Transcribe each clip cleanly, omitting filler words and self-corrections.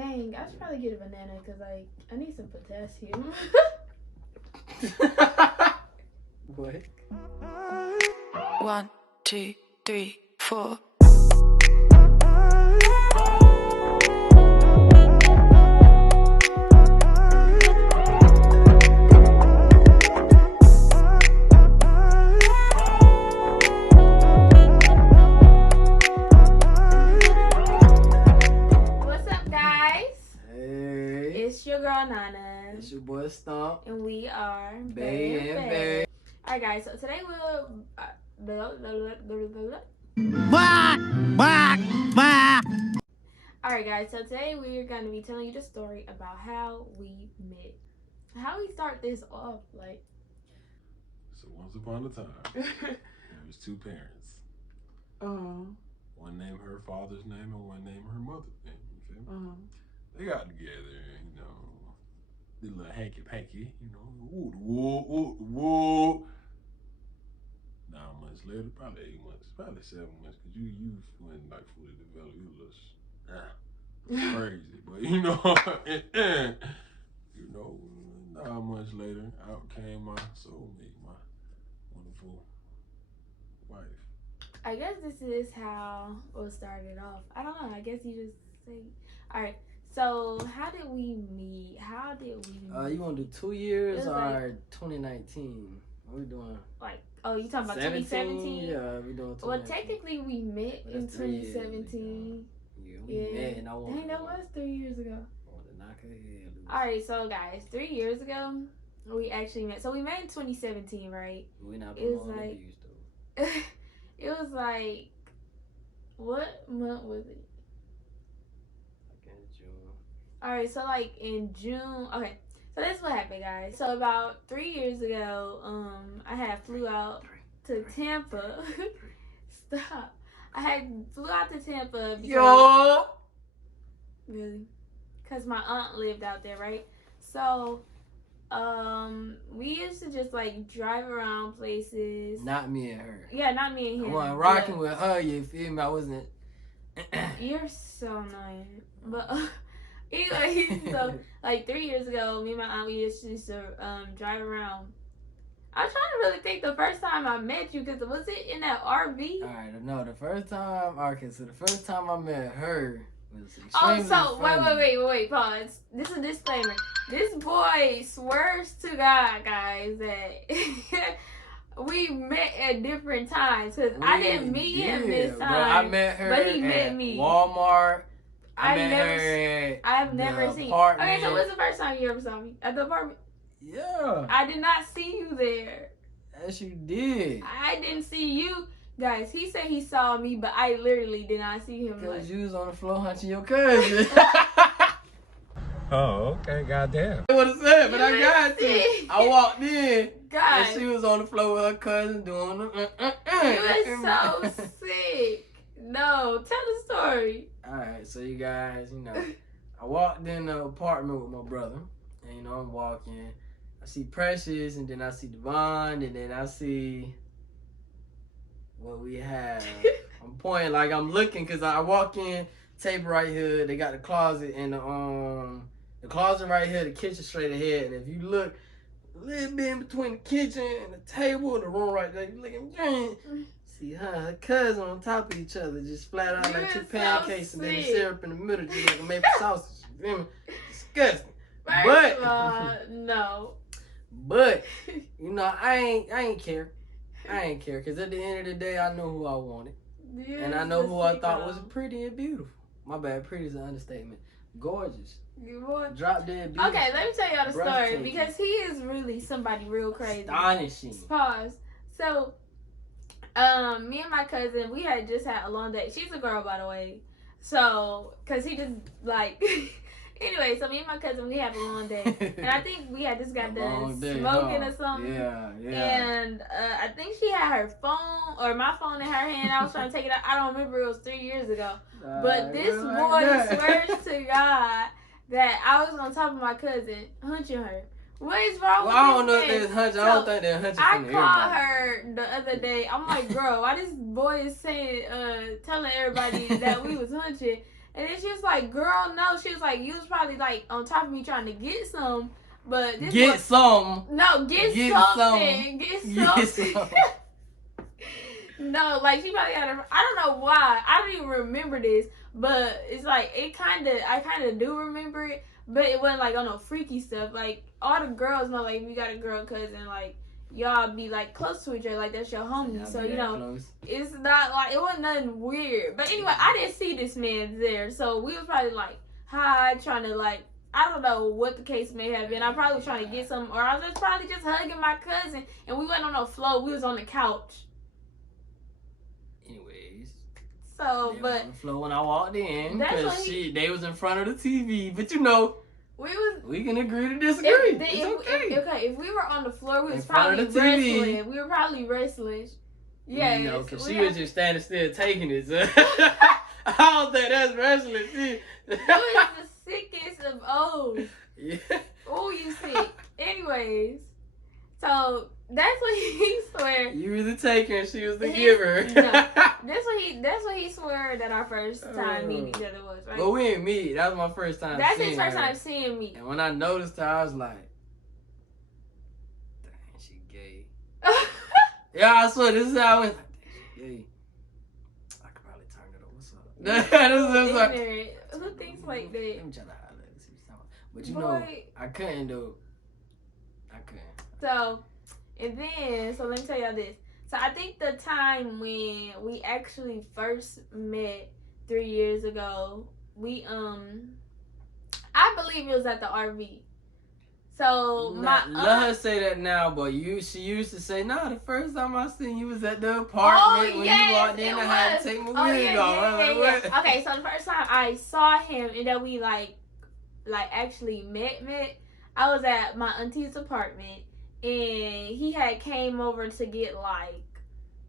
Dang, I should probably get a banana because, like, I need some potassium. What? 1, 2, 3, 4. What's up, guys? Hey. It's your girl, Nana. It's your boy Stomp. And we are Baexbaye. Alright, guys, so today we'll. Alright, guys, so today we're going to be telling you the story about how we met. How we start this off, like. So once upon a time, there was two parents. One named her father's name and one named her mother's name. You feel me? They got together, you know, did a little hanky-panky, you know, woo. 9 months later, probably 8 months, probably 7 months, because you went like fully developed. You was crazy, but you know, 9 months later, out came my soulmate, my wonderful wife. I guess this is how we'll start it off. I don't know. I guess you just say. All right. So how did we meet? You want to do 2 years or like, 2019? What we doing? Like, oh, you talking about 2017? Yeah, we doing 2019. Well, technically we met in 2017. Yeah, we met and I wanted. Dang, that was 3 years ago. I wanted to knock her head loose. All right, so guys, 3 years ago we actually met. So we met in 2017, right? We not It was promoting like- views though. It was like, what month was it? Like in June. All right, so like in June. Okay, so that's what happened, guys. So about 3 years ago, I had flew out to Tampa. Stop. I had flew out to Tampa because really, cause my aunt lived out there, right? So, we used to just like drive around places. Not me and her. Yeah, not me and I him. wasn't rocking with her, you feel me? I wasn't. You're so annoying. But anyway, so like 3 years ago, me and my aunt, we used to drive around. I'm trying to really think the first time I met you, because was it in that RV? Alright, no, the first time I met her was extremely Oh, so funny. wait, pause. This is a disclaimer. This boy swears to God, guys, that we met at different times, because I didn't meet him this time. But I met her but he met at me. Walmart. I've never seen. Okay, so when's the first time you ever saw me? At the apartment? Yeah. I did not see you there. Yes, you did. I didn't see you. Guys, he said he saw me, but I literally did not see him. Because you was on the floor hunching your cousin. Oh, okay, goddamn. I would have said, but You I got to. didn't I walked in, Guys, and she was on the floor with her cousin doing the you were so sick. No, tell the story. Alright, so you guys, you know, I walked in the apartment with my brother, and you know, I'm walking. I see Precious, and then I see Devon, and then I see what we have. I'm pointing like I'm looking, because I walk in, table right here, they got the closet, and the closet right here, the kitchen straight ahead, and if you look a little bit in between the kitchen and the table and the room right there, you looking, see her cousin on top of each other, just flat out like two pancakes, and then the syrup in the middle, just like a maple sausage. You feel me? Disgusting. First of all, no. But you know, I ain't care. I ain't care, because at the end of the day, I know who I wanted, and I know who I thought was pretty and beautiful. My bad, pretty is an understatement. Gorgeous. Drop dead beautiful. Okay, let me tell y'all the story, Breathtaking. because he is really somebody real crazy. Astonishing. Pause. So, me and my cousin, we had just had a long day. She's a girl, by the way. So, because he just, like... Anyway, so me and my cousin, we had a long day. And I think we had just got done smoking or something. Yeah. And I think she had her phone, or my phone in her hand. I was trying to take it out. I don't remember. It was 3 years ago. But this boy swears to God that I was on top of my cousin, hunching her. What is wrong with I don't know if this there's man? hunching. I don't think they're hunching I from the called earbud. her the other day. I'm like, girl, why this boy is saying, telling everybody that we was hunching? And then she was like, girl, no. She was like, you was probably like on top of me trying to get some. But this get some. No, get something. Get something. No, like she probably had I don't know why. I don't even remember this. But it's like, I kind of do remember it. But it wasn't like on no freaky stuff. Like, all the girls know, like, if you got a girl cousin, like, y'all be like close to each other, like that's your homie. Yeah, so you know, close. It's not like it wasn't nothing weird. But anyway, I didn't see this man there, so we was probably like hi, trying to like I don't know what the case may have been. I probably was trying to get some, or I was probably just hugging my cousin, and we wasn't on no floor. We was on the couch. Anyways, so they but was on the floor when I walked in because they was in front of the TV. But you know. We can agree to disagree. If we were on the floor, we was probably wrestling. We were probably wrestling. Yeah, you know, because she was just standing still taking it. So I don't think that's wrestling. You was the sickest of O's. Yeah. Oh, you sick. Anyways, so that's what he swear. You were the taker and she was the giver. No, that's what he swore that our first time meeting each other was, right? Well, we didn't meet. That was my first time. That's his first time seeing me. And when I noticed her, I was like, "Dang, she gay." Yeah, I swear. This is how I went. She gay. I could probably turn it over. What's up? Who thinks like that? Let me try to highlight this. But you know, I couldn't do. I couldn't. So. And then, so let me tell y'all this. So I think the time when we actually first met 3 years ago, we I believe it was at the RV. So let her say that now, but she used to say, "No, the first time I seen you was at the apartment when you walked in. I had to take my wig off." Yeah. Okay, so the first time I saw him and then we like actually met, I was at my auntie's apartment. And he had came over to get like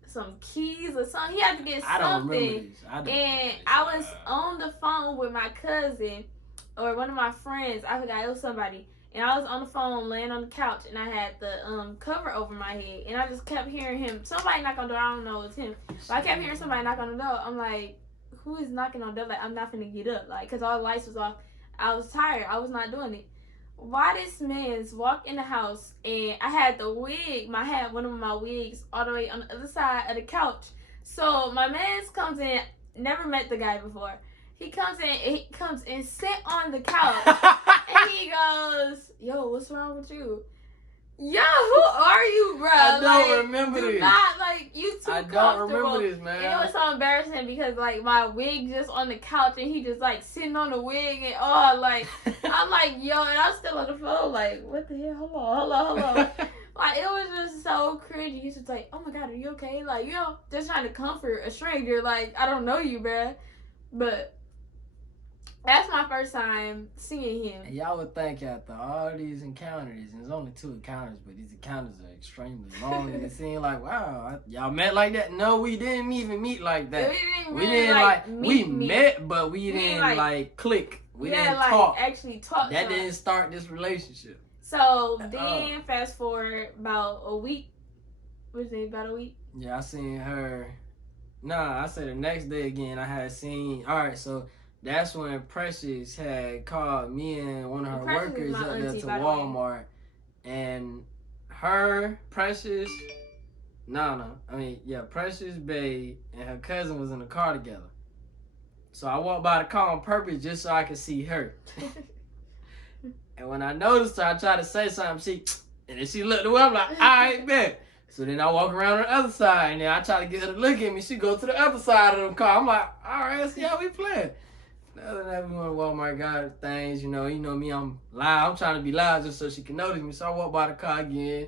some keys or something. He had to get something. I don't remember this. I was on the phone with my cousin or one of my friends. I forgot, it was somebody. And I was on the phone laying on the couch and I had the cover over my head. And I just kept hearing him. Somebody knock on the door. I don't know, it was him. But I kept hearing somebody knock on the door. I'm like, who is knocking on the door? Like, I'm not finna get up. Like, because all the lights was off. I was tired. I was not doing it. Why this man's walk in the house and I had the wig, I had one of my wigs all the way on the other side of the couch. So my man's comes in, never met the guy before. He comes and sit on the couch and he goes, "Yo, what's wrong with you?" Yo, who are you, bro? I don't remember this. Not like you too comfortable. I don't remember this, man. And it was so embarrassing because like my wig just on the couch and he just like sitting on the wig and like I'm like, yo, and I'm still on the phone like, what the hell? Hold on. Like it was just so cringy. He's just like, "Oh my god, are you okay?" Like, you know, just trying to comfort a stranger. Like, I don't know you, bruh. But that's my first time seeing him. And y'all would think after all these encounters, and there's only 2 encounters, but these encounters are extremely long, and it seemed like, wow, y'all met like that? No, we didn't even meet like that. We didn't met, but we didn't like click. We didn't talk. Actually talk. That didn't start this relationship. So then, fast forward about a week. Was it about a week? Yeah, I seen her. Nah, I said the next day again. I had seen. All right, so. That's when Precious had called me and one of her workers up there to Walmart. And her, Precious, Precious Bae and her cousin was in the car together. So I walked by the car on purpose just so I could see her. And when I noticed her, I tried to say something. And then she looked away. I'm like, all right, bet. So then I walk around on the other side. And then I try to get her to look at me. She go to the other side of the car. I'm like, all right, let's see how we playing. Other than that, we went to Walmart, got things, you know me, I'm loud. I'm trying to be loud just so she can notice me. So I walked by the car again,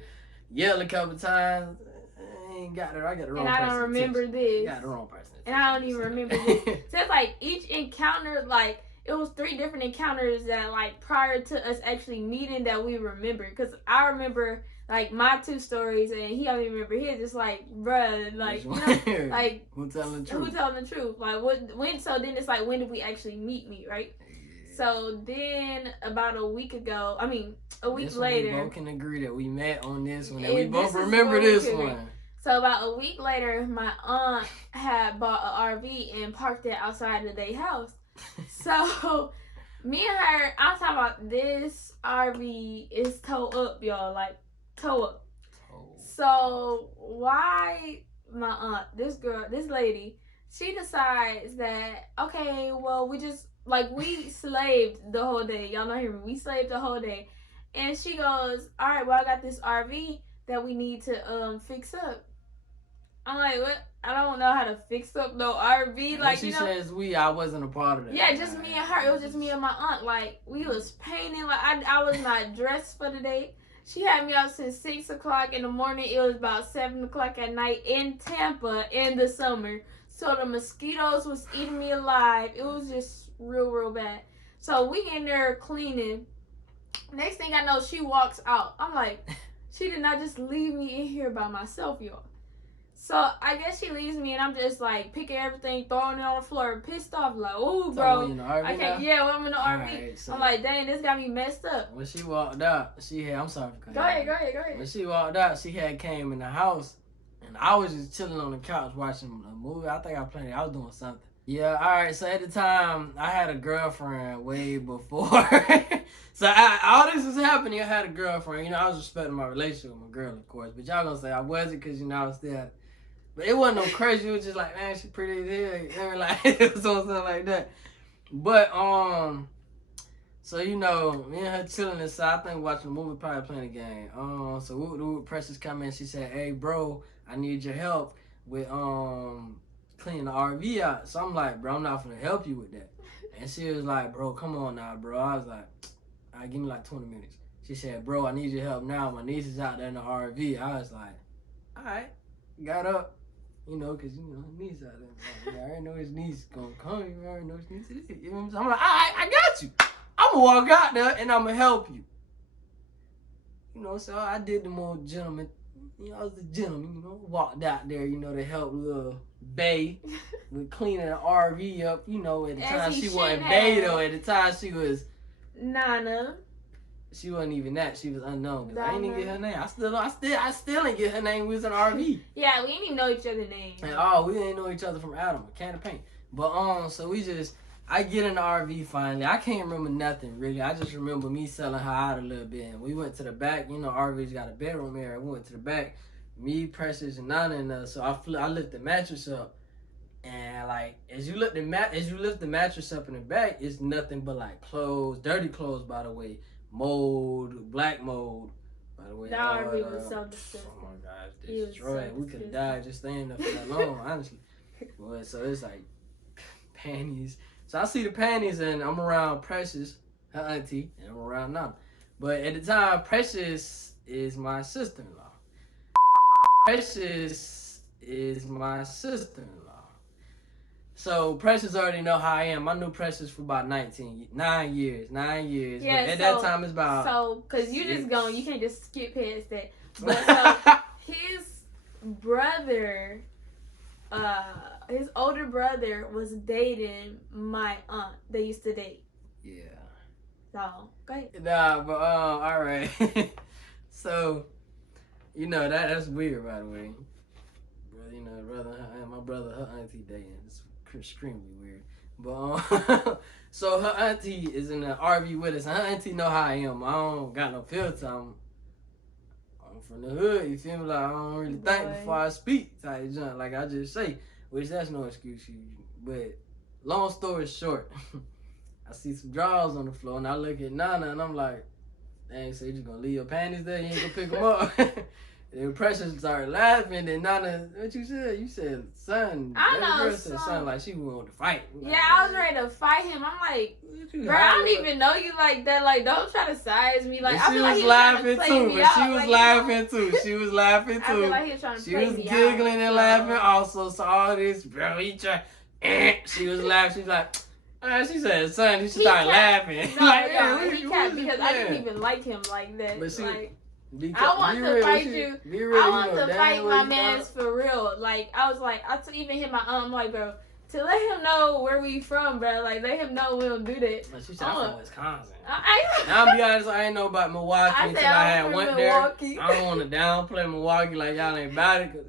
yelled a couple times. I ain't got her. I got the wrong person. And I don't remember this. You got the wrong person. And I don't even remember this. So it's like each encounter, like, it was 3 different encounters that, like, prior to us actually meeting that we remember. Because I remember, like, my 2 stories, and he don't even remember his. It's like, bruh, like, you know, like, who telling the truth? Who telling the truth? Like, so then it's like, when did we actually meet me, right? Yeah. So then, about a week later. We both can agree that we met on this one, and we both remember this one. So about a week later, my aunt had bought an RV and parked it outside of their house. So me and her, I'm talking about this RV is toe up, y'all. Like toe up. So why my aunt, this lady, she decides that, okay, well, we just, like, we slaved the whole day. Y'all not hear me. We slaved the whole day. And she goes, all right, well, I got this RV that we need to fix up. I'm like, what? I don't know how to fix up no RV. Like, she says I wasn't a part of that. Yeah, just me and her. It was just me and my aunt. Like, we was painting. Like, I was not dressed for the day. She had me up since 6 o'clock in the morning. It was about 7 o'clock at night in Tampa in the summer. So the mosquitoes was eating me alive. It was just real bad. So we in there cleaning. Next thing I know, she walks out. I'm like, she did not just leave me in here by myself, y'all. So I guess she leaves me and I'm just like picking everything, throwing it on the floor, pissed off, like, ooh, bro. I can't. Yeah, when I'm in the RV. Right, so I'm like, dang, this got me messed up. When she walked out, I'm sorry. Go ahead. When she walked out, she had came in the house, and I was just chilling on the couch watching a movie. I think I was doing something. Yeah, all right. So at the time, I had a girlfriend way before. So all this was happening. I had a girlfriend. You know, I was respecting my relationship with my girl, of course. But y'all gonna say I wasn't because, you know, I was still had. But it wasn't no crazy. It was just like, man, she pretty as hell. Like, it was something like that. But, so, you know, me and her chilling inside. I think watching a movie, probably playing a game. So, Precious come in. She said, hey, bro, I need your help with, cleaning the RV out. So, I'm like, bro, I'm not gonna help you with that. And she was like, bro, come on now, bro. I was like, all right, give me like 20 minutes. She said, bro, I need your help now. My niece is out there in the RV. I was like, all right. Got up. You know, because, you know, his niece out there. I already know his niece going to come. You already know his niece is. You know what I'm saying? I'm like, all right, I got you. I'm going to walk out there and I'm going to help you. You know, so I did the more gentleman. You know, I was the gentleman, you know. Walked out there, you know, to help little Bae with cleaning the RV up. You know, at the time she wasn't Bae, though. At the time she was Nana. She wasn't even that. She was unknown. I ain't even get her name. I still ain't get her name. We was in RV. Yeah, we didn't even know each other's names. And we didn't know each other from Adam, a can of paint. But so I get in the RV finally. I can't remember nothing really. I just remember me selling her out a little bit. And we went to the back. You know, RV's got a bedroom area. We went to the back. Me, Precious, and Nana, and so I lift the mattress up. And like as you lift the mattress up in the back, it's nothing but like clothes, dirty clothes, by the way. Mold, black mold, by the way. That RV was so disgusting. Oh my gosh, destroyed. So we could have died just staying there for that long, honestly. Boy, so it's like panties. So I see the panties and I'm around Precious, her auntie, and I'm around Nana. But at the time, Precious is my sister-in-law. Precious is my sister-in-law. So Precious already know how I am. I knew Precious for about 9 years. Yeah, but at that time it's about because you can't just skip past that. But so his brother, his older brother was dating my aunt. They used to date. Yeah. So go ahead. Nah, but all right. So, you know that's weird, by the way. You know, my brother, her auntie dating. It's extremely weird. But so her auntie is in the RV with us. Her auntie know how I am. I don't got no filter. I'm from the hood. You feel me? Like I don't really think before I speak. Type junk. Like I just say, which that's no excuse. But long story short, I see some drawers on the floor and I look at Nana and I'm like, dang, so you just gonna leave your panties there? You ain't gonna pick them up? And Precious started laughing, and Nana, what you said? You said, son. I know, girl said son like she wanted to fight. Yeah, I was ready to fight him. I'm like, bro, I don't even know you like that. Like, don't try to size me. Like, I feel like he was laughing too. But she was laughing too. She was laughing too. I feel like he was trying to play me out. She was giggling and laughing also. So all this, bro, he tried. She was laughing. She was like. She said, son, she started laughing. No, like, he kept because I didn't even like him like that. But she, like, I want to fight you. I want to fight my mans for real. Like, I was like, even hit my aunt. I'm like, bro, to let him know where we from, bro. Like, let him know we don't do that. But she said, I'm from Wisconsin. I'll be honest, I ain't know about Milwaukee until I had went there. I don't want to downplay Milwaukee like y'all ain't about it. Cause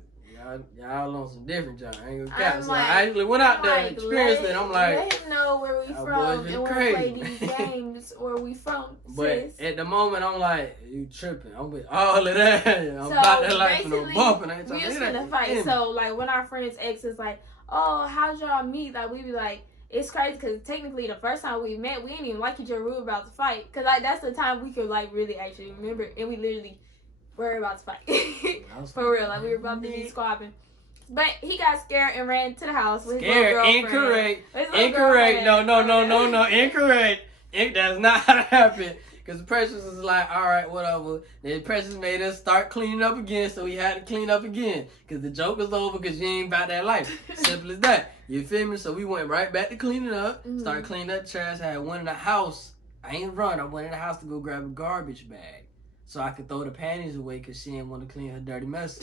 Y'all on some different junk. I ain't gonna cap. So like, I actually went out there and experienced it. I'm like, let him know where we from and when we play these games, where we from. But at the moment, I'm like, you tripping. I'm with all of that. I'm about that life for no bumping. I ain't we talking used to fight. So like when our friends' exes like, oh, how'd y'all meet? Like we be like, it's crazy because technically the first time we met, we didn't even like each other. We were about to fight because like that's the time we could like really actually remember, and we literally were about to fight for real. Like we were about to be squabbing. But he got scared and ran to the house with his little girlfriend. Incorrect. No. Incorrect. That's not how that happened. Because Precious was like, all right, whatever. Then Precious made us start cleaning up again, so we had to clean up again. Because the joke was over because you ain't about that life. Simple as that. You feel me? So we went right back to cleaning up. Started cleaning up trash. I had one in the house. I ain't run. I went in the house to go grab a garbage bag so I could throw the panties away because she didn't want to clean her dirty mess.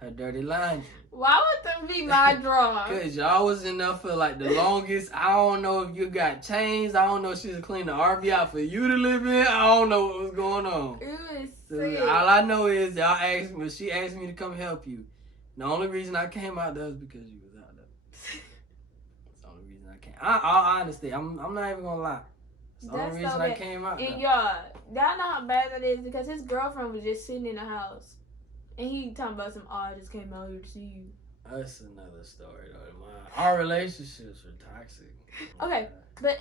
Her dirty laundry. Why would them be my draw? Because y'all was in there for like the longest. I don't know if you got chains. I don't know if she was cleaning the RV out for you to live in. I don't know what was going on. It was So sick. all I know is y'all asked me, she asked me to come help you. The only reason I came out there was because you was out there. That's the only reason I came. All honesty, I'm not even gonna lie. That's the only reason I came out there. And y'all know how bad that is because his girlfriend was just sitting in the house. And he talking about some, I just came out here to see you. That's another story though. Our relationships were toxic. Okay, but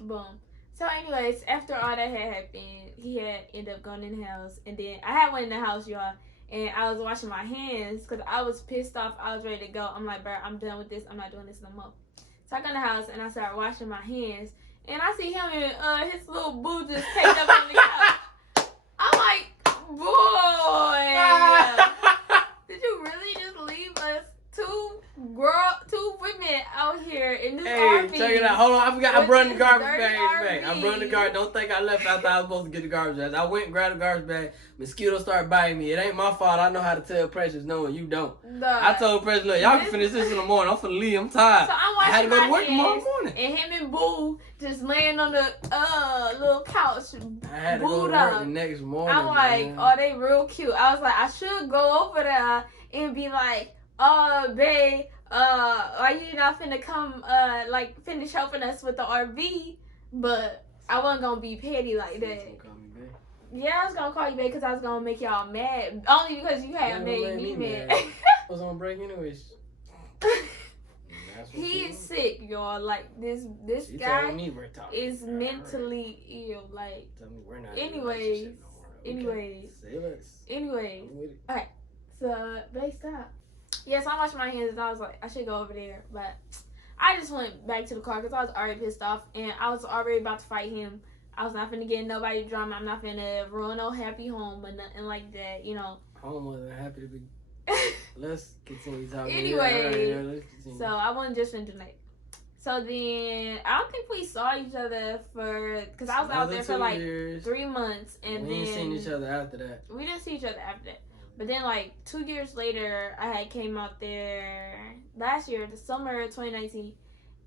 boom. So anyways, after all that had happened, he had ended up going in the house. And then I had one in the house, y'all. And I was washing my hands because I was pissed off. I was ready to go. I'm like, bro, I'm done with this. I'm not doing this no more. So I go in the house and I started washing my hands. And I see him and his little boo just taped up on the couch. I'm like, boy, did you really just leave us two women out here in this RV? Check it out. Hold on, I forgot. I brought the garbage bag. I brought the garbage. Don't think I left after I was supposed to get the garbage bag. I went and grabbed the garbage bag. Mosquitoes started biting me. It ain't my fault. I know how to tell Precious no and you don't. I told Precious, look, y'all can finish this in the morning. I'm finna leave. I'm tired. So I'm I had to go to work tomorrow hands, morning. and him and Boo just laying on the little couch. I had to go to work the next morning. I'm like, oh, they real cute. I was like, I should go over there and be like, oh, babe, are you not finna come, like, finish helping us with the RV? But I wasn't gonna be petty like that. Yeah, I was gonna call you babe because I was gonna make y'all mad. Only because you had made me mad. I was on break anyways. He is sick, y'all. Like, this guy is mentally ill. Like, anyways. Okay, so they stopped. Yes, I washed my hands and I was like, I should go over there. But I just went back to the car because I was already pissed off and I was already about to fight him. I was not finna get nobody drama. I'm not finna ruin no happy home or nothing like that, you know. Home wasn't happy to be. Let's continue talking. Anyway, so I wasn't just finna do that. So then, I don't think we saw each other because I was out there for like 3 months. And we didn't see each other after that. We didn't see each other after that. But then like 2 years later, I had came out there last year, the summer of 2019.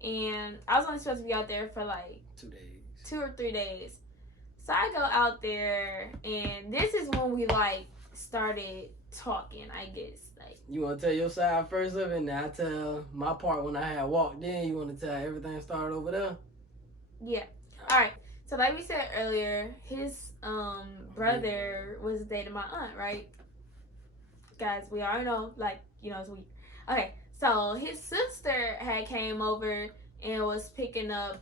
And I was only supposed to be out there for like 2 days. 2 or 3 days. So I go out there and this is when we like started talking, I guess. Like, you want to tell your side first of it and then I tell my part when I had walked in. You want to tell everything started over there? Yeah. Alright. So like we said earlier, his brother was dating my aunt, right? Guys, we already know, like, you know, it's weird. Okay, so his sister had came over and was picking up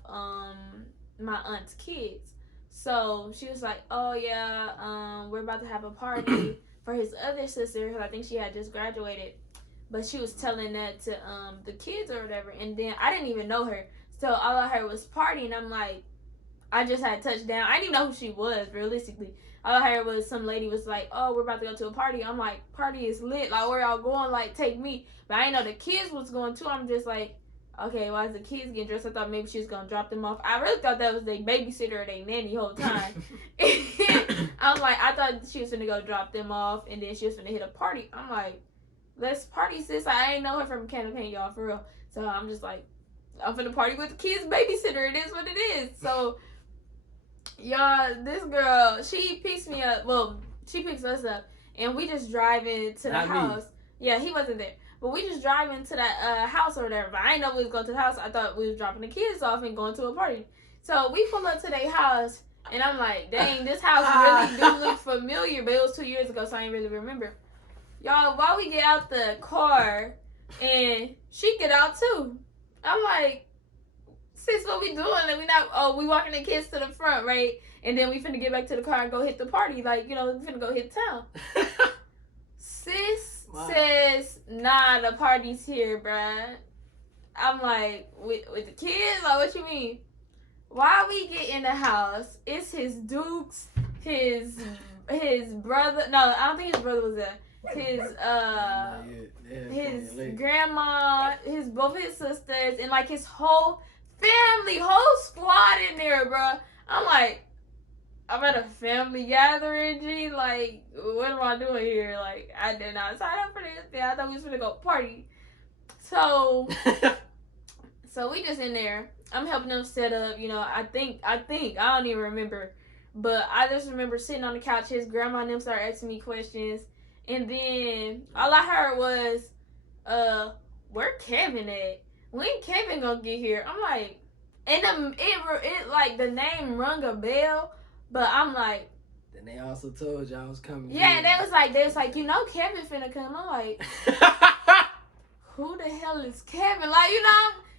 my aunt's kids. So she was like, oh yeah, we're about to have a party for his other sister who I think she had just graduated. But she was telling that to the kids or whatever. And then I didn't even know her. So all I heard was party. And I'm like, I just had touched down. I didn't even know who she was, realistically. All I heard was some lady was like, oh, we're about to go to a party. I'm like, party is lit. Like, where y'all going? Like, take me. But I didn't know the kids was going too. I'm just like, okay, why is the kids getting dressed? I thought maybe she was going to drop them off. I really thought that was their babysitter or their nanny the whole time. I was like, I thought she was going to go drop them off. And then she was going to hit a party. I'm like, let's party, sis. I ain't know her from campaign, y'all, for real. So I'm just like, I'm finna party with the kids' babysitter. It is what it is. So, y'all, this girl, she picks me up. Well, she picks us up. and we just driving to the house. Yeah, he wasn't there. But we just driving to that house or whatever. But I didn't know we was going to the house. I thought we was dropping the kids off and going to a party. So we pull up to their house, and I'm like, dang, this house really do look familiar. But it was 2 years ago, so I didn't really remember. Y'all, while we get out the car, and she get out too. I'm like, sis, what we doing? And we walking the kids to the front, right? And then we finna get back to the car and go hit the party. Like, we finna go hit town. Sis says, nah, the party's here, bruh. I'm like, with the kids? Like, what you mean? While we get in the house, it's his dukes, his brother. No, I don't think his brother was there. His grandma, both his sisters, and like his whole family, whole squad in there, bruh. I'm like, I'm at a family gathering, G. Like, what am I doing here? Like, I did not sign up for this. I thought we was gonna go party. So we just in there. I'm helping them set up. I think I don't even remember, but I just remember sitting on the couch. His grandma and them started asking me questions, and then all I heard was, "Where Kevin at? When Kevin gonna get here?" I'm like, and it like the name rung a bell. But I'm like... Then they also told you I was coming. Yeah, they was like, Kevin finna come. I'm like, who the hell is Kevin? Like,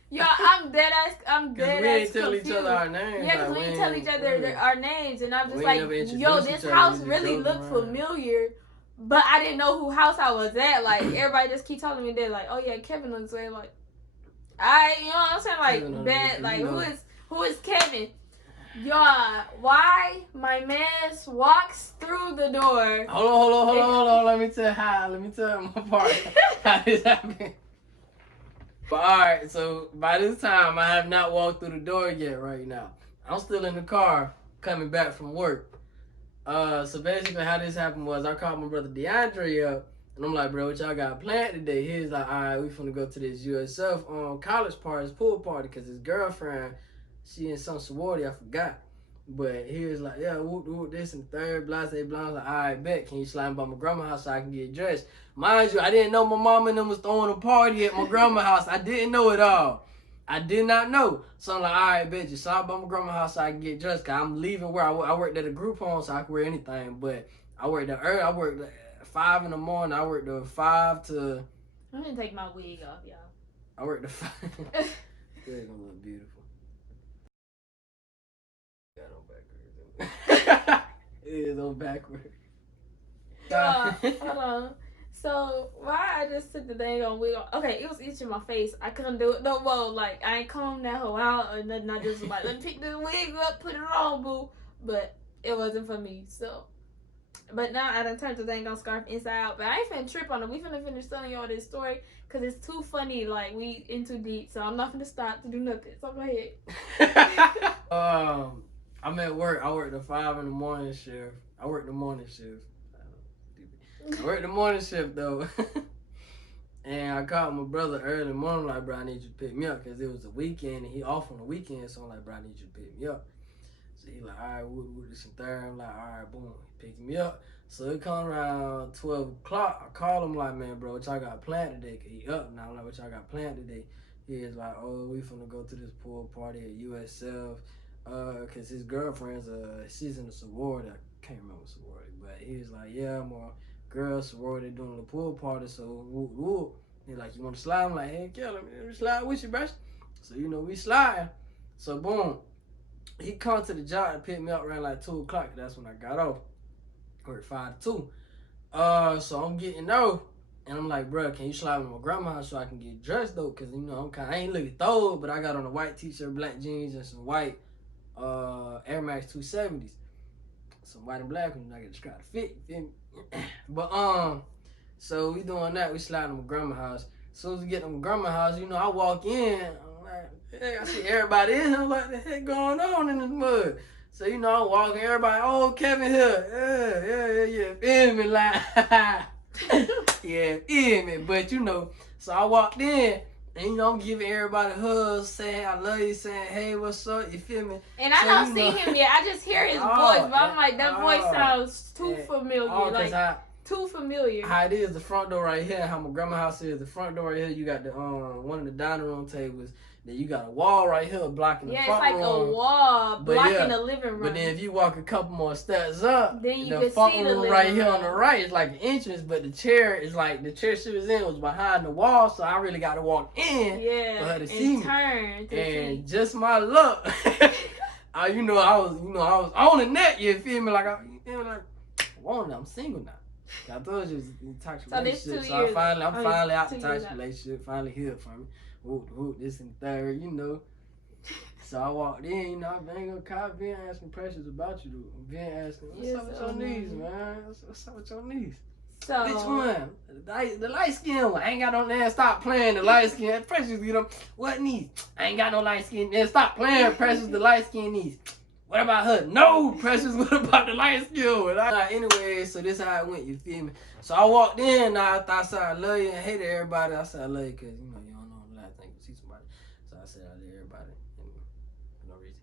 y'all, I'm dead ass we ain't tell each other our names. Yeah, because we didn't tell each other our names. And I'm just like, yo, this house really looked familiar. But I didn't know whose house I was at. Like, everybody just keep telling me, they're like, oh yeah, Kevin looks way like... you know what I'm saying? Like, bad, like, who is Kevin? Y'all, why my man walks through the door? Hold on. Let me tell my part how this happened. But alright, so by this time I have not walked through the door yet right now. I'm still in the car coming back from work. So basically how this happened was I called my brother DeAndre up and I'm like, bro, what y'all got planned today? He's like, alright, we finna go to this USF college party, pool party, because his girlfriend, she in some sorority, I forgot. But he was like, yeah, whoop, this and third, blah, blah, blah. I was like, all right, bet. Can you slide by my grandma's house so I can get dressed? Mind you, I didn't know my mom and them was throwing a party at my grandma's house. I didn't know it all. I did not know. So I'm like, all right, bet. Just slide by my grandma's house so I can get dressed. Because I'm leaving where I worked at a group home so I can wear anything. But I worked at 5 in the morning. I worked at 5 to... I'm going to take my wig off, y'all. I worked at 5. It's going to look beautiful. It is on backwards. Hold on. So why I just took the dang on wig off? Okay, it was itching my face. I couldn't do it no more. Like, I ain't combed that whole out or nothing. I just was like, let me pick this wig up, put it on, boo. But it wasn't for me. So, but now I done turned the dang on scarf inside out. But I ain't finna trip on it. We finna finish telling y'all this story because it's too funny. Like, we in too deep. So I'm not finna stop to do nothing. So go ahead. I'm at work. I work the 5 in the morning shift. I work the morning shift. I work the morning shift though. And I called my brother early in the morning, like, bro, I need you to pick me up because it was the weekend and he off on the weekend. So I'm like, bro, I need you to pick me up. So he like, all right, we'll do this and third. I'm like, all right, boom, he picked me up. So it come around 12 o'clock. I call him like, man, bro, what y'all got planned today? Cause he up now. I'm like, what y'all got planned today? He is like, oh, we finna go to this pool party at USF. Cause his girlfriend's she's in the sorority. I can't remember sorority, but he was like, yeah, I'm a girl sorority doing the pool party, so whoop. He's like, you want to slide? I'm like, hey, yeah, let me slide with you, bro. So we slide. So boom, he come to the job and picked me up around like 2 o'clock. That's when I got off. Worked 5 to 2. So I'm getting off. And I'm like, bro, can you slide with my grandma so I can get dressed though? Cause I ain't looking thorough, but I got on a white t-shirt, black jeans, and some white Air Max 270s. Some white and black ones. I get to try to fit, you feel me? But so we doing that. We sliding to my grandma's house. As soon as we get to my grandma's house, I walk in. I'm like, hey, I see everybody in here. I'm like, what the heck going on in this mud? So I'm walking. Everybody, oh, Kevin here. Yeah. Feel me, like, yeah, feel me. But so I walked in. And I'm giving everybody hugs, saying I love you, saying hey, what's up? You feel me? And I don't see him yet. I just hear his voice, but I'm like, that voice sounds too familiar. Cause too familiar. How it is, the front door right here, how my grandma's house is, the front door right here, you got the one of the dining room tables. Then you got a wall right here blocking the front room. Yeah, it's like a wall blocking the living room. But then if you walk a couple more steps up, then you the can front see the room living right room. here on the right is like the entrance, but the chair is like, the chair she was in was behind the wall, so I really got to walk in for her to see me. And just my luck, I was on the net, you feel me? Like, I'm single now. I told you it was a toxic relationship, so I'm finally out the toxic relationship, finally healed from it. This and third, So I walked in, I've been asking Precious about you, dude. I've been asking, what's up with your knees, man? What's up with your knees? So, which one? The light skin one. I ain't got no man. Stop playing the light skin. Precious, what knees? I ain't got no light skin. Then stop playing, Precious, the light skin knees. What about her? No, Precious, what about the light skin one? Anyway, so this how it went, you feel me? So I walked in, I said I love you and hated everybody. I said I love you because, you don't know the last thing you see somebody. So I said I love everybody. For no reason.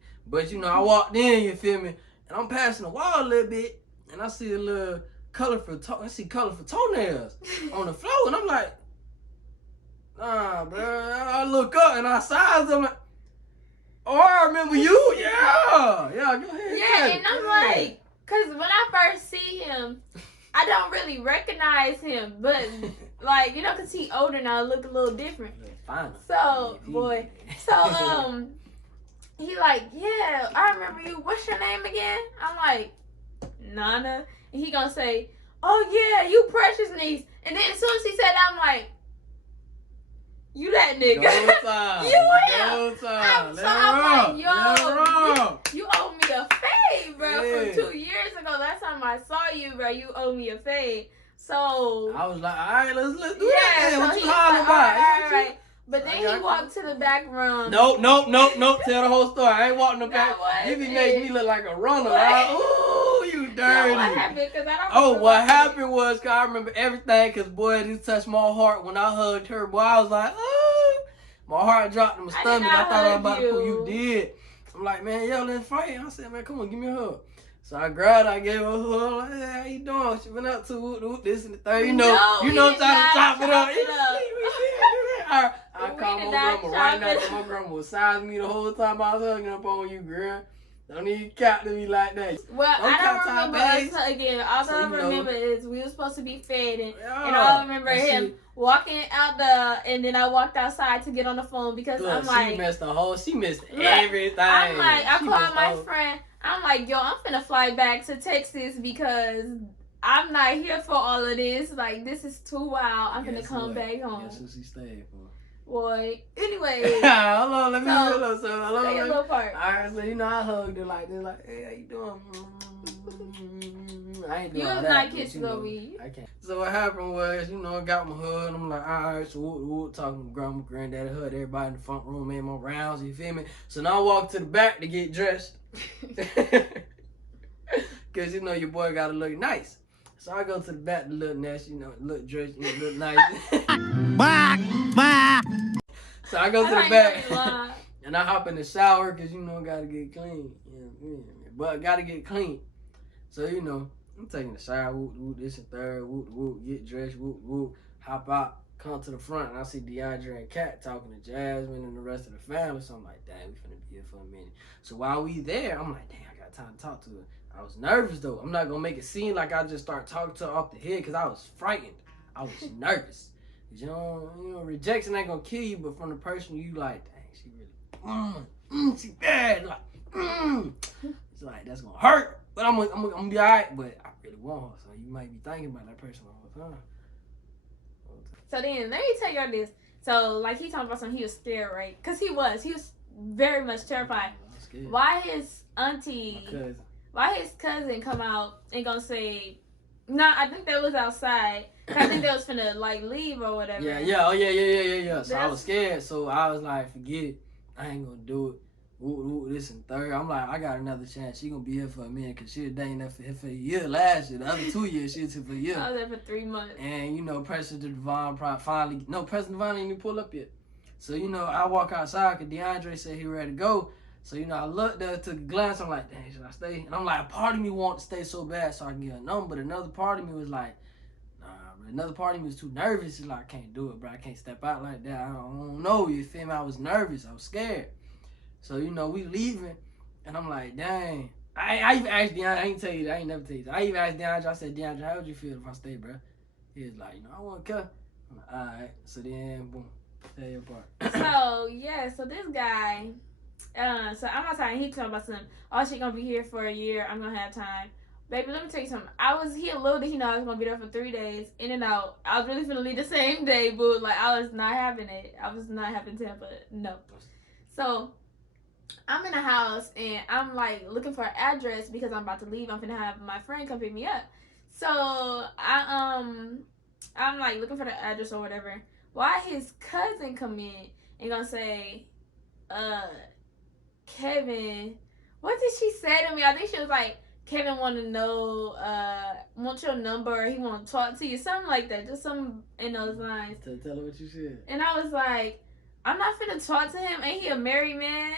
But, I walked in, you feel me? And I'm passing the wall a little bit, and I see a little colorful toenails on the floor, and I'm like, nah, bro. I look up and I size them, like, oh, I remember you, yeah, go ahead. Yeah, and I'm like, cause when I first see him, I don't really recognize him, but like, cause he older now, look a little different. Fine. So, he like, yeah, I remember you. What's your name again? I'm like, Nana. And he gonna say, oh yeah, you Precious niece. And then as soon as he said that, I'm like, you that nigga. I'm like, yo, you owe me a fade, bro, from 2 years ago. Last time I saw you, bro, you owe me a fade. So I was like, all right, let's do that. So what you hollering about? All right. But then he walked to the back room. Nope. Tell the whole story. I ain't walking the back. You be making me look like a runner. Ooh, you dirty. No, what happened? Cause I don't what happened was, cause I remember everything. Cause boy, this touched my heart when I hugged her. Boy, I was like, oh, my heart dropped in my stomach. I thought I was about to pull. You did. I'm like, man, yo, let's fight. I said, man, come on, give me a hug. So I grabbed her, I gave her a hug. Like, hey, how you doing? She went up to this and the third. You know, trying to top it up. I called my grandma right now. My grandma was sizing me the whole time I was hugging up on you, girl. Don't even cap to me like that. Well, I don't remember us again. All I remember is we were supposed to be fed, and I remember him walking out and then I walked outside to get on the phone because I'm like, she missed everything. I'm like, I called my friend. I'm like, yo, I'm finna fly back to Texas because I'm not here for all of this. Like, this is too wild. I'm finna come back home. Guess who she stayed for? Boy, anyway. Hold on, let me say a little part. Alright, so I hugged her like this, like, hey, how you doing? I ain't doing you all was that. Not kissing over me. I can't. So what happened was, I got my hug, and I'm like, alright, so talking to grandma, granddaddy, hugged everybody in the front room, made my rounds, you feel me? So now I walk to the back to get dressed. Cause your boy gotta look nice. So I go to the back to look nice, look dressed, look nice. So I go to the back and I hop in the shower because gotta get clean. But gotta get clean. So I'm taking the shower, this and third, get dressed, hop out, come to the front, and I see DeAndre and Kat talking to Jasmine and the rest of the family. So I'm like, dang, we finna be here for a minute. So while we there, I'm like, dang, I got time to talk to her. I was nervous though. I'm not gonna make it seem like I just start talking to her off the head because I was frightened. I was nervous. Rejection ain't gonna kill you, but from the person you like, dang, she really, she bad. Like, it's like that's gonna hurt, but I'm gonna be alright. But I really want her, so you might be thinking about that person all the time. So then, let me tell y'all this. So, like he talking about something, he was scared, right? Cause he was very much terrified. Why his cousin come out and gonna say, nah, I think that was outside. I think they was finna like leave or whatever. Yeah. So I was scared. So I was like, forget it. I ain't gonna do it. This and third. I'm like, I got another chance. She gonna be here for a minute because she was dating that for a year last year. The other 2 years she was here for a year. I was there for 3 months. And President Devon finally. No, President Devon ain't even pull up yet. So I walk outside because DeAndre said he ready to go. So I looked there, took a glance. I'm like, dang, should I stay? And I'm like, a part of me want to stay so bad so I can get a number. But another part of me was like, another part of me was too nervous. It's like, I can't do it, bro. I can't step out like that. I don't know. You feel me? I was nervous. I was scared. So, you know, we leaving. And I'm like, dang. I even asked DeAndre. I ain't tell you that. I ain't never tell you that. I even asked DeAndre. I said, DeAndre, how would you feel if I stay, bro? He was like, you know, I want to cut. I'm like, all right. So then, boom. Tell your part. So, yeah. So, this guy, so I'm outside and he talking about something. Oh, she going to be here for a year. I'm going to have time. Baby, let me tell you something. He a little did he know I was going to be there for 3 days, in and out. I was really finna leave the same day, boo. Like, I was not having it. I was not having Tampa. No. So, I'm in the house, and I'm, like, looking for an address because I'm about to leave. I'm finna have my friend come pick me up. So, I'm, like, looking for the address or whatever. Why his cousin come in and gonna say, Kevin, what did she say to me? I think she was like, Kevin want to know, want your number, he want to talk to you, something like that, just something in those lines. Tell her what you said. And I was like, I'm not finna talk to him, ain't he a married man?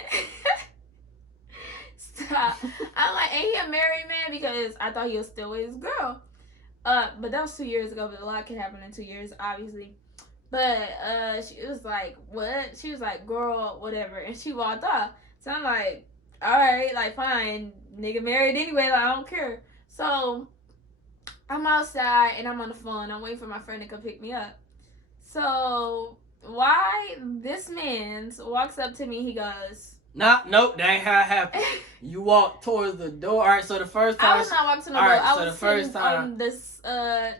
Stop. I'm like, ain't he a married man? Because I thought he was still with his girl. But that was 2 years ago, but a lot can happen in 2 years, obviously. But she was like, what? She was like, girl, whatever, and she walked off. So I'm like, all right, like, fine, nigga married anyway, like, I don't care. So I'm outside and I'm on the phone. I'm waiting for my friend to come pick me up. So why this man walks up to me, he goes, Nope, that ain't how it happened. You walked towards the door. All right, so the first time. I was not walking to the door. Right, I so was the first sitting time, on this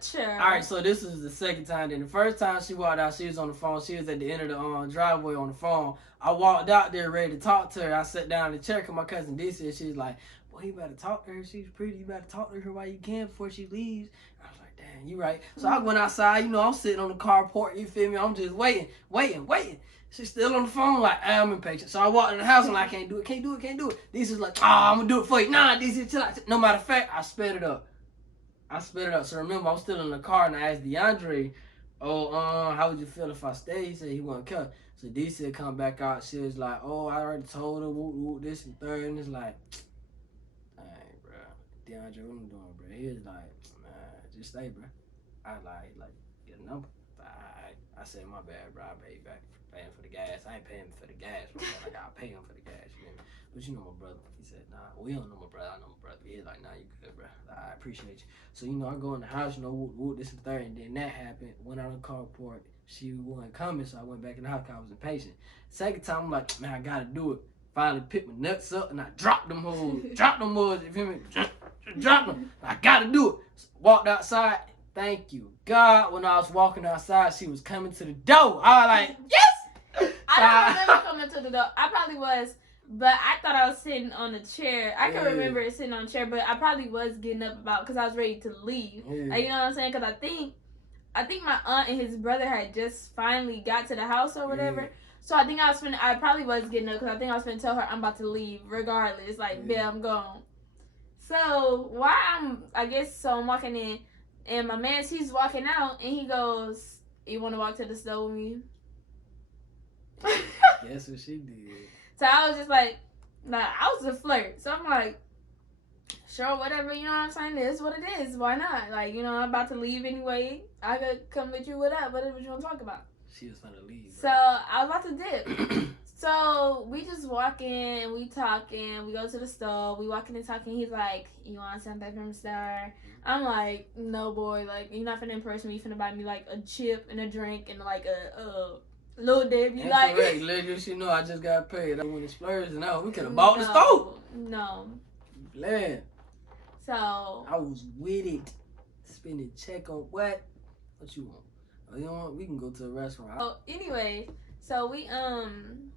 chair. All right, so this is the second time. Then the first time she walked out, she was on the phone. She was at the end of the driveway on the phone. I walked out there ready to talk to her. I sat down in the chair because my cousin D said, she was like, boy, you better talk to her. She's pretty. You better talk to her while you can before she leaves. I was like, damn, you right. So I went outside. You know, I'm sitting on the carport. You feel me? I'm just waiting. She's still on the phone like, I'm impatient. So I walked in the house and like, can't do it. This is like, I'm going to do it for you. Nah, this is chill out. No matter of fact, I sped it up. So remember, I'm still in the car and I asked DeAndre, how would you feel if I stayed? He said he wouldn't cut. So D said come back out. She was like, I already told her, whoop, this and third. And it's like, dang, bro. DeAndre, what I'm doing, bro? He was like, nah, just stay, bro. I like, get a number. I said, my bad, bro. I paid back. Paying for the gas. I ain't paying for the gas, bro. Like, I'll pay him for the gas, you know. But you know my brother. He said, nah, we don't know my brother. I know my brother. He's like, nah, you good, bro. I appreciate you. So, you know, I go in the house, you know, whoop, this and third. And then that happened. Went out on the carport. She wasn't coming, so I went back in the house because I was impatient. Second time, I'm like, man, I got to do it. Finally picked my nuts up and I dropped them hoes. You feel me? Dropped them. I got to do it. So, walked outside. Thank you, God. When I was walking outside, she was coming to the door. I was like, yes! I don't remember coming to the door. I probably was, but I thought I was sitting on a chair. I can remember sitting on a chair, but I probably was getting up because I was ready to leave. Yeah. Like, you know what I'm saying? Because I think my aunt and his brother had just finally got to the house or whatever. Yeah. So I think I probably was getting up because I think I was going to tell her I'm about to leave regardless. Like, yeah, I'm gone. So I'm walking in, and my man, he's walking out, and he goes, you want to walk to the store with me? Guess what she did. So I was just like, I was a flirt. So I'm like, sure, whatever, you know what I'm saying? It is what it is. Why not? Like, you know, I'm about to leave anyway. I could come with you, whatever you want to talk about. She was finna leave. So I was about to dip. So we just walking, we talking, we go to the store, we walking and talking. He's like, you want something from the store? I'm like, no, boy, like, you're not finna impress me. You finna buy me like a chip and a drink and like a Little Debbie, like. Correct, lady. She know I just got paid. I went to splurge and we could have bought the stove. No. Glad. So. I was with it. Spending check on what? What you want? Oh, you know what? We can go to a restaurant. Oh, anyway, so we And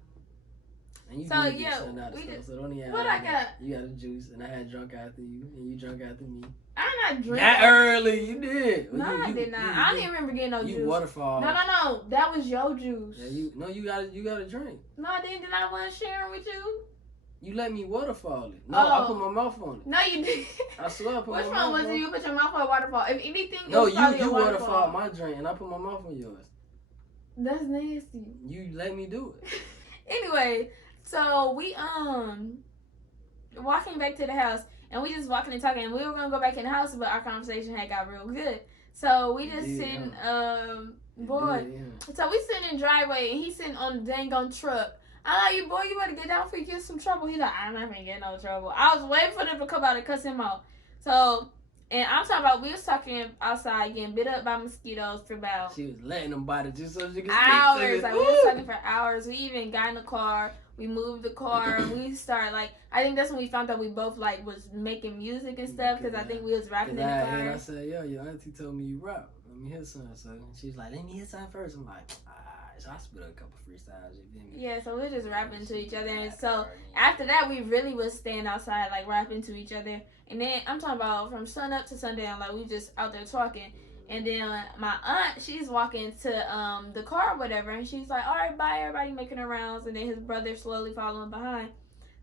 you so did yeah, get out of stuff, so don't even. What I got? You got a juice, and I had drunk after you, and you drunk after me. I'm not drinking. That early, you did. No, I did not. I don't even remember getting no juice. You waterfall. No. That was your juice. Yeah, you got a drink. No, I didn't. Did I want to share with you? You let me waterfall it. No, I put my mouth on it. No, you didn't. I swear I put my mouth on it. Which one was it? You put your mouth on a waterfall. If anything, no, it was probably you a waterfall. waterfall my drink, and I put my mouth on yours. That's nasty. You let me do it. Anyway, so we walking back to the house, and we just walking and talking, and we were gonna go back in the house, but our conversation had got real good. So we just sitting, boy. So we sitting in the driveway and he's sitting on the dang on truck. I'm like, you boy, you better get down before you get some trouble. He's like, I'm not gonna get no trouble. I was waiting for them to come out and cuss him out. So, and I'm talking about, we was talking outside getting bit up by mosquitoes for about. She was letting them bite it just so she could hours. Like, we was talking for hours. We even got in the car. We moved the car. And we started, like, I think that's when we found out we both, like, was making music and stuff. Because I think we was rapping in the car. And I said, yo, your auntie told me you rap. Let me hear something. So she's like, let me hear something first. I'm like, so I spit a couple freestyles. You feel me? Yeah, so we were just rapping to each other. And so after that, we really was staying outside, like, rapping to each other. And then I'm talking about from sun up to sundown, like, we just out there talking. And then my aunt, she's walking to the car or whatever, and she's like, all right, bye, everybody making her rounds. And then his brother slowly following behind.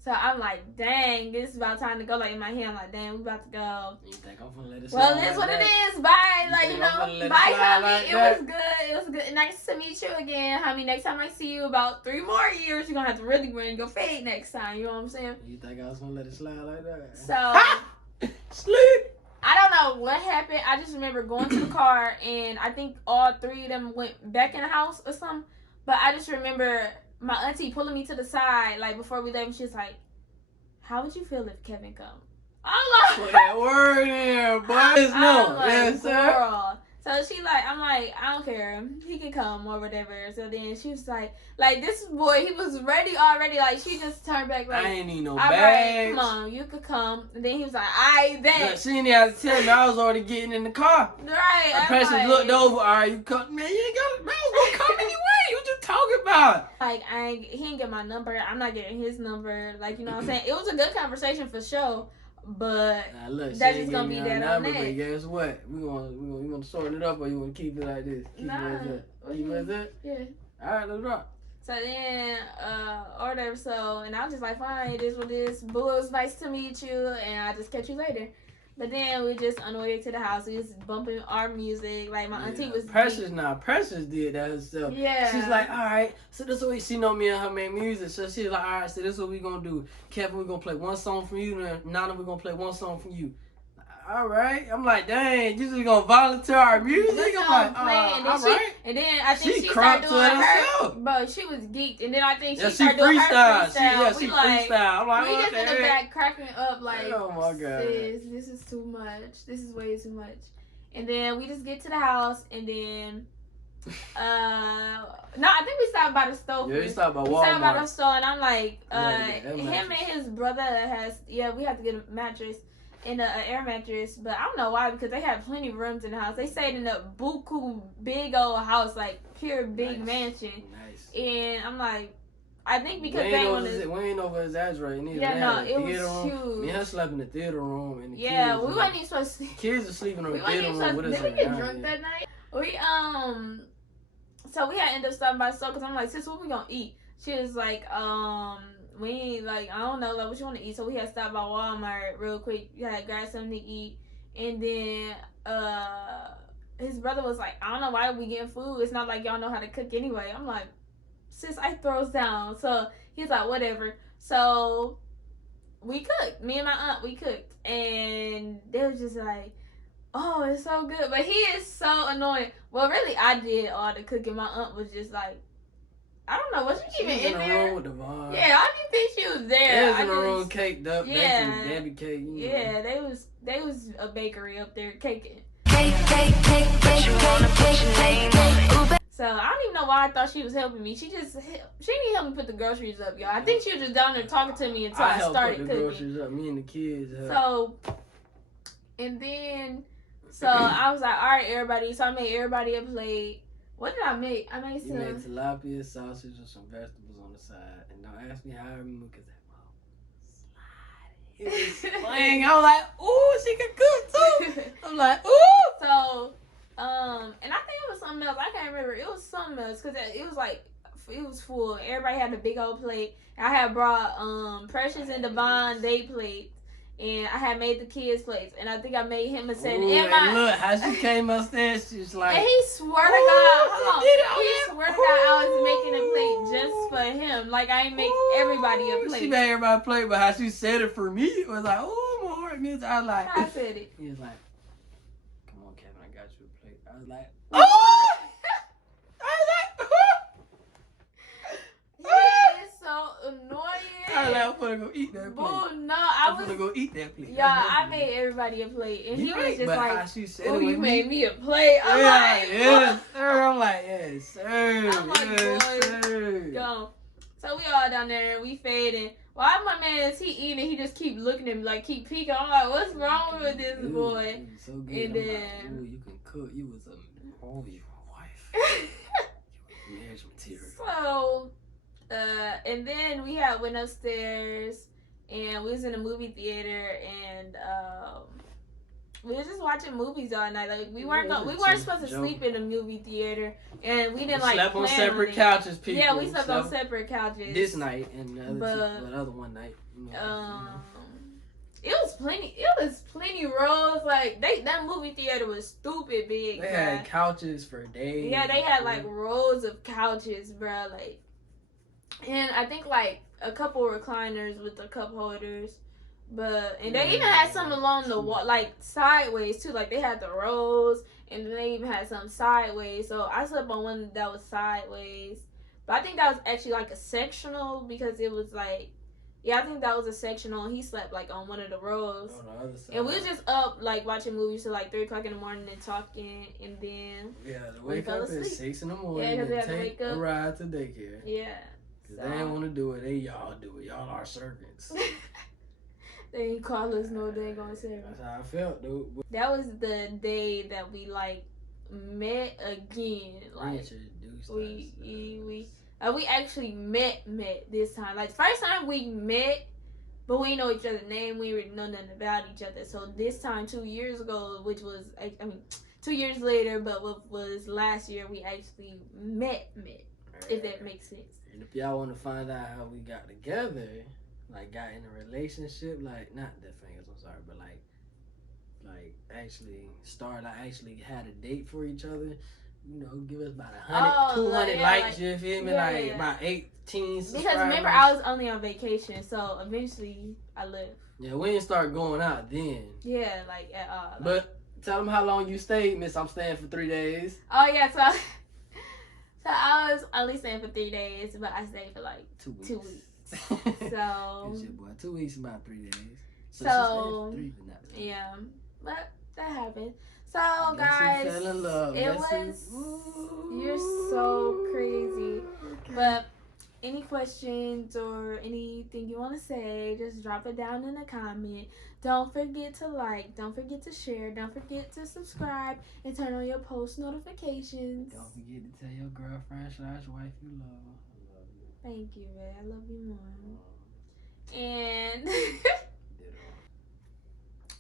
So I'm like, dang, this is about time to go. Like, in my head, I'm like, dang, we about to go. You think I'm gonna let it well, it is what it is. Bye. Like, you know, bye, homie. It was good. It was good. Nice to meet you again, homie. Next time I see you, about 3 more years, you're going to have to really bring your fade next time. You know what I'm saying? You think I was gonna let it slide like that? So, sleep. I don't know what happened. I just remember going to the car, and I think all 3 of them went back in the house or something. But I just remember my auntie pulling me to the side, like, before we left, she's like, how would you feel if Kevin come? I'm like, put that word in, boy. No, like, yes, sir. Girl. So she like, I'm like, I don't care. He can come or whatever. So then she was like this boy, he was ready already. Like, she just turned back like, I ain't need no all bags. right, come on, you could come. And then he was like, I bet. She didn't have to tell me. I was already getting in the car. Right. The person looked over. All right, you come. Man, you ain't got. Man, I was gonna come anyway. You just talking about. Like, he didn't get my number. I'm not getting his number. Like, you know what I'm saying? It was a good conversation for sure. But look, that's just gonna be that on that. But guess what? We gonna sort it up, or you wanna keep it like this? Keep it as that. Keep it as that? Yeah. All right, let's rock. So then, or whatever. So, and I was just like, fine, it is what it is. Boo, it was nice to meet you, and I'll just catch you later. But then we just on the way to the house, we was bumping our music. Like, my auntie was Precious Precious did that herself. Yeah. She's like, all right, so this is what she know me and her make music. So she's like, all right, so this is what we gonna do. Kevin, we're gonna play one song from you, and Nana, we're gonna play one song from you. All right. I'm like, dang, you just gonna volunteer our music? I'm like, all right. And then I think she started doing herself. But she was geeked. And then I think she started doing her freestyle. She freestyle. I'm like, we just in the back cracking up like, oh my God, this is too much. This is way too much. And then we just get to the house, and then no, I think we stopped by the store. Yeah, we stopped by Walmart. We stopped by the store, and I'm like, him and his brother we had to get a mattress. In an air mattress, but I don't know why, because they had plenty of rooms in the house. They stayed in a buku big old house, like pure big mansion. Nice. And I'm like, I think because we they ain't over his ass right neither. Yeah, no, it was huge. Me and her slept in the theater room, and the kids, we wasn't even supposed to. Kids are sleeping on the theater room with us. Did we get drunk that night? So we had ended up stopping by the store, because I'm like, sis, what we gonna eat? She was like, we like, I don't know, like, what you want to eat. So we had stopped by Walmart real quick. You had grab something to eat, and then his brother was like, I don't know why we getting food. It's not like y'all know how to cook anyway. I'm like, sis, I throws down. So he's like, whatever. So we cooked. Me and my aunt, we cooked, and they was just like, oh, it's so good. But he is so annoying. Well, really, I did all the cooking. My aunt was just like, I don't know, was she even in there? Room with the vibe. Yeah, I didn't think she was there. They was in the room caked up, baking Debbie cake. You know. Yeah, they was a bakery up there caking. So I don't even know why I thought she was helping me. She didn't help me put the groceries up, y'all. I think she was just down there talking to me until I started cooking. Put the groceries up. Me and the kids. So, and then, I was like, all right, everybody. So I made everybody a plate. What did I make? I made some. You made tilapia, sausage, and some vegetables on the side. And don't ask me how I remember, because that mom slide. It was slang. I was like, ooh, she can cook too. I'm like, ooh. So, and I think it was something else. I can't remember. It was something else, because it was like, it was full. Everybody had a big old plate. I had brought Precious and Devon they plates. And I had made the kids' plates, and I think I made him a set. Look how she came upstairs. She's like, and he swear to God, he swear to God, I was making a plate just for him. Like, I ain't make everybody a plate. She made everybody a plate, but how she said it for me, it was like, oh, my heart means I like. I said it. He was like, come on, Kevin, I got you a plate. I was like, oh! It's so annoying. I was like, I'm gonna go eat that plate. Boo, no, I'm gonna go eat that plate. Yeah, I made everybody a plate, and he was just but like, how she said "Oh, it you with made me. me a plate." I'm like, yes, sir. I'm like, yes, sir. I'm like, yes, sir. Go. So we all down there, and we fading. Why my man is he eating? He just keep looking at me, like keep peeking. I'm like, what's wrong with this boy? So good. And then, like, ooh, you can cook. You was you a wife. You was marriage material. So, and then we went upstairs, and we was in a movie theater, and we were just watching movies all night. Like we weren't supposed to sleep in the movie theater, and we didn't slept on separate couches. People. Yeah, we slept on separate couches this night, and the other one night. You know, it was plenty rows. Like that movie theater was stupid big. They had couches for days. Yeah, they had like rows of couches, bro. Like, and I think like a couple recliners with the cup holders. And they even had some along the wall, like sideways too. Like they had the rows, and then they even had some sideways. So I slept on one that was sideways. But I think that was actually like a sectional, because it was like, yeah, I think that was a sectional. He slept like on one of the rows. On the other side. And we was just up like watching movies till like 3 o'clock in the morning and talking, and then we had to wake up at 6 in the morning. Yeah, because they had to take wake up. a ride to daycare. Yeah. Cause they didn't want to do it. Y'all do it. Y'all are servants. They ain't call us no dang on servants. That's how I felt, dude. That was the day that we like met again. Like we actually met this time. Like first time we met, but we know each other's name. We didn't know nothing about each other. So this time 2 years ago, which was 2 years later, but what was last year, we actually met. If that makes sense. And if y'all want to find out how we got together, like got in a relationship, like not the fingers, I'm sorry, but like actually had a date for each other, you know, give us about 200 likes, you feel me? About 18 subscribers. Because remember, I was only on vacation, so eventually I left. Yeah, we didn't start going out then. Yeah, like at all. But tell them how long you stayed, miss. I'm staying for 3 days. Oh yeah, so I was only staying for 3 days, but I stayed for like 2 weeks. 2 weeks. So good shit, boy. 2 weeks, about 3 days. So she 3, but not 3. Yeah, but that happened. So guys, fell in love. It was. You're so crazy. But any questions or anything you want to say, just drop it down in the comment. Don't forget to like. Don't forget to share. Don't forget to subscribe and turn on your post notifications. Don't forget to tell your girlfriend/wife you love her. Thank you, man. I love you more. And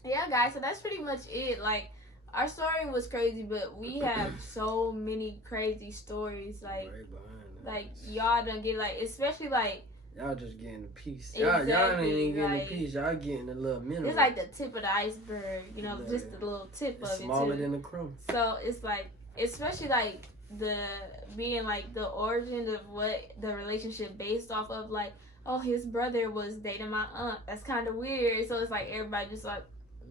yeah, guys, so that's pretty much it. Like, our story was crazy, but we have so many crazy stories. Like y'all don't get, like, especially like y'all just getting a piece. Exactly, y'all ain't even getting a piece. Y'all getting a little mineral. It's like the tip of the iceberg, you know, just the little tip of it. Smaller than the crumb. So it's like, especially like being like the origin of what the relationship based off of, like, oh, his brother was dating my aunt. That's kind of weird. So it's like everybody just like,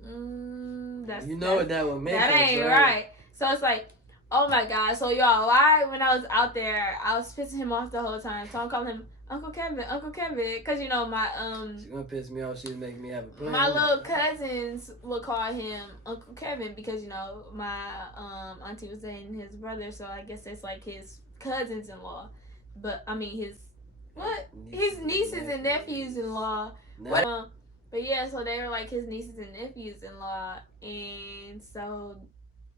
that's what that would make. That ain't right. So it's like, oh my god. So y'all, when I was out there, I was pissing him off the whole time. So I'm calling him Uncle Kevin, because you know my She's gonna piss me off. She was making me have a plan. My little cousins would call him Uncle Kevin because, you know, my auntie was dating his brother, so I guess it's like his cousins-in-law. But I mean his nieces and nephews-in-law. But yeah, so they were like his nieces and nephews-in-law, and so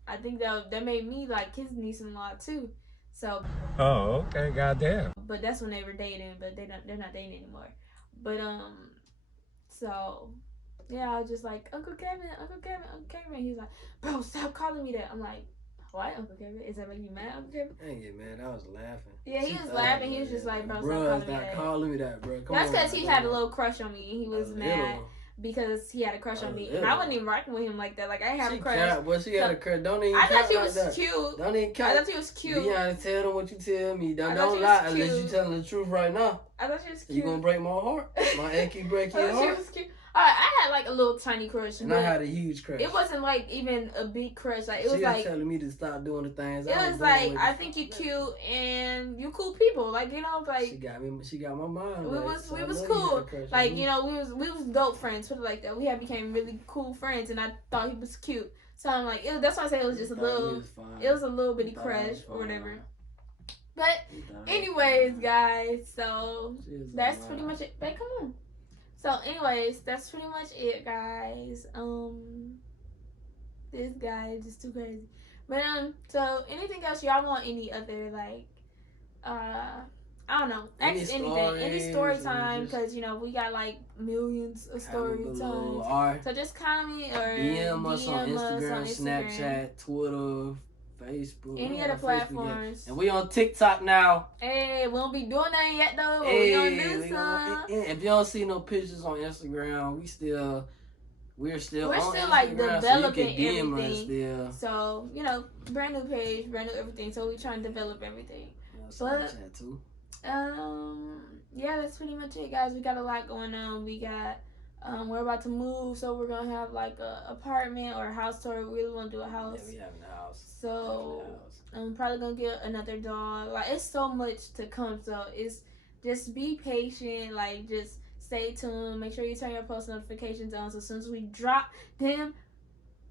I think that made me like his niece-in-law too. So. Oh, okay, goddamn. But that's when they were dating, but they're not dating anymore. But so yeah, I was just like, Uncle Kevin. He's like, bro, stop calling me that. I'm like, why Uncle Kevin? Is that making you mad, Uncle Kevin? I ain't get mad. I was laughing. Yeah, he was laughing. He was just like, bro, stop calling me that. Bro. That's because he had a little crush on me, and he was mad. Because he had a crush on me, and I wasn't even rocking with him like that. Like, I didn't have a crush. Well, she had a crush. Don't even. I thought she was cute. Don't even count. I thought she was cute. Be honest, tell them what you tell me. Don't lie unless you telling the truth right now. I thought she was cute. You gonna break my heart? My achy break your heart? She was cute. I had like a little tiny crush, and I had a huge crush. It wasn't like even a big crush. Like it was like telling me to stop doing the things. It was like I think you cute and you cool people. Like you know, like she got my mind. We was cool. Like you know, we was dope friends. Put it like that. We had became really cool friends, and I thought he was cute. So I'm like, that's why I say it was just a little. It was a little bitty crush or whatever. But anyways, guys, so that's pretty much it. Babe, come on. So anyways, that's pretty much it, guys. This guy is just too crazy. But so anything else y'all want? Any other like, I don't know. Ask anything. Any story time, because you know we got like millions of story times. So just comment or DM us on Instagram, Snapchat, Twitter, Facebook, any other platforms. And we on TikTok now. Hey, we don't be doing that yet though. But we gonna do some. If you don't see no pictures on Instagram, we're still on like Instagram, developing so you can DM everything. us still. So you know, brand new page, brand new everything. So we trying to develop everything. Snapchat too. Yeah, that's pretty much it, guys. We got a lot going on. We got we're about to move, so we're gonna have like a apartment or a house tour. We really want to do a house. Yeah, we having a house. So I'm probably gonna get another dog. Like it's so much to come. So it's just be patient. Like just stay tuned. Make sure you turn your post notifications on. So as soon as we drop them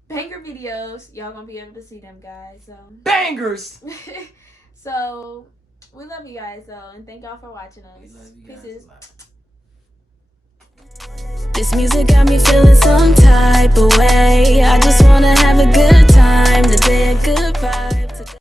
banger videos, y'all gonna be able to see them, guys. So bangers. So we love you guys though, and thank y'all for watching us. We love you Pieces. This music got me feeling some type of way. I just wanna have a good time, the day of goodbye.